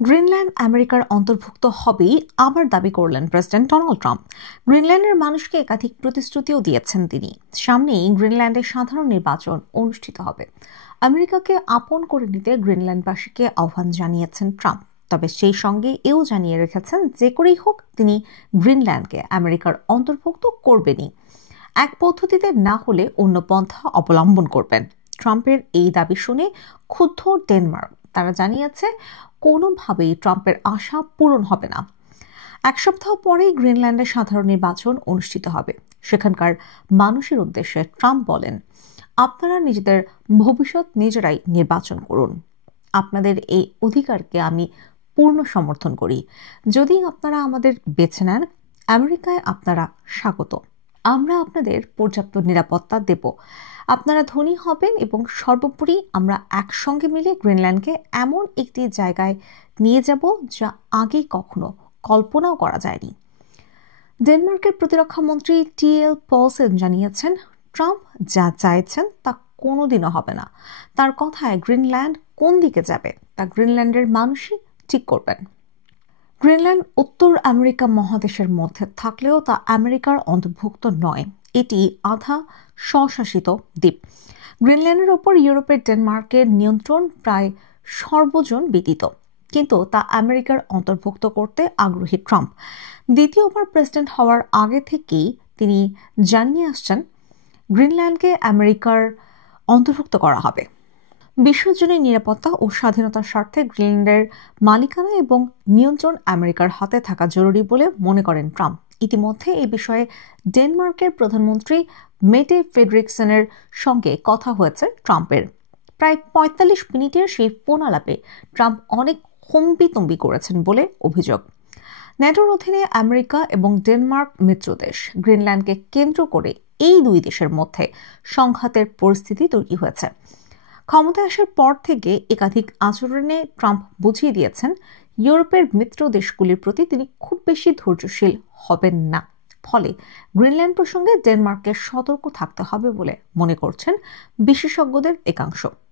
Greenland আমেরিকার অন্তর্ভুক্ত হবেই আবার দাবি করলেন প্রেসিডেন্ট ডোনাল্ড ট্রাম্প। গ্রিনল্যান্ডের মানুষকে একাধিক প্রতিশ্রুতিও দিয়েছেন তিনি। সামনেই গ্রিনল্যান্ডে সাধারণ নির্বাচন অনুষ্ঠিত হবে। আমেরিকাকে আপন করে নিতে গ্রিনল্যান্ডবাসীকে আহ্বান জানিয়েছেন ট্রাম্প। তবে সেই সঙ্গে এও জানিয়ে রেখেছেন যে করেই হোক তিনি গ্রিনল্যান্ডকে আমেরিকার অন্তর্ভুক্ত করবেনই, এক পদ্ধতিতে না হলে অন্য পন্থা অবলম্বন করবেন। ট্রাম্পের এই দাবি শুনে ক্ষুব্ধ ডেনমার্ক। তারা জানিয়েছে কোনোভাবেই ট্রাম্পের আশা পূরণ হবে না। এক সপ্তাহ পরেই গ্রিনল্যান্ডে সাধারণ নির্বাচন অনুষ্ঠিত হবে। সেখানকার মানুষের উদ্দেশ্যে ট্রাম্প বলেন, আপনারা নিজেদের ভবিষ্যৎ নিজেরাই নির্বাচন করুন। আপনাদের এই অধিকারকে আমি পূর্ণ সমর্থন করি। যদি আপনারা আমাদের বেছে নেন, আমেরিকায় আপনারা স্বাগত। আমরা আপনাদের পর্যাপ্ত নিরাপত্তা দেব। আপনারা ধনী হবেন এবং সর্বোপরি আমরা একসঙ্গে মিলে গ্রিনল্যান্ডকে এমন একটি জায়গায় নিয়ে যাব যা আগে কখনো কল্পনাও করা যায়নি। ডেনমার্কের প্রতিরক্ষা মন্ত্রী টিএল পলসেন জানিয়েছেন, ট্রাম্প যা চাইছেন তা কোনোদিনও হবে না। তার কথায় গ্রিনল্যান্ড কোন দিকে যাবে তা গ্রিনল্যান্ডের মানুষই ঠিক করবেন। গ্রিনল্যান্ড উত্তর আমেরিকা মহাদেশের মধ্যে থাকলেও তা আমেরিকার অন্তর্ভুক্ত নয়। এটি আধা স্বশাসিত দ্বীপ। গ্রিনল্যান্ডের ওপর ইউরোপের ডেনমার্কের নিয়ন্ত্রণ প্রায় সর্বজন বিদিত, কিন্তু তা আমেরিকার অন্তর্ভুক্ত করতে আগ্রহী ট্রাম্প। দ্বিতীয়বার প্রেসিডেন্ট হওয়ার আগে থেকেই তিনি জানিয়ে আসছেন গ্রিনল্যান্ডকে আমেরিকার অন্তর্ভুক্ত করা হবে। বিশ্বজনীন নিরাপত্তা ও স্বাধীনতার স্বার্থে গ্রিনল্যান্ডের মালিকানা এবং নিয়ন্ত্রণ আমেরিকার হাতে থাকা জরুরি বলে মনে করেন ট্রাম্প। ইতিমধ্যে এই বিষয়ে ডেনমার্কের প্রধানমন্ত্রী মেটে ফ্রেডরিকসেনের সঙ্গে কথা হয়েছে ট্রাম্পের। প্রায় ৪৫ মিনিটের সেই ফোন আলাপে ট্রাম্প অনেক হম্বিতম্বি করেছেন বলে অভিযোগ। ন্যাটোর অধীনে আমেরিকা এবং ডেনমার্ক মিত্রদেশ। গ্রিনল্যান্ডকে কেন্দ্র করে এই দুই দেশের মধ্যে সংঘাতের পরিস্থিতি তৈরি হয়েছে। ক্ষমতায় আসার পর থেকে একাধিক আচরণে ট্রাম্প বুঝিয়ে দিয়েছেন ইউরোপের মিত্র দেশগুলির প্রতি তিনি খুব বেশি ধৈর্যশীল হবেন না। ফলে গ্রিনল্যান্ড প্রসঙ্গে ডেনমার্ককে সতর্ক থাকতে হবে বলে মনে করছেন বিশেষজ্ঞদের একাংশ।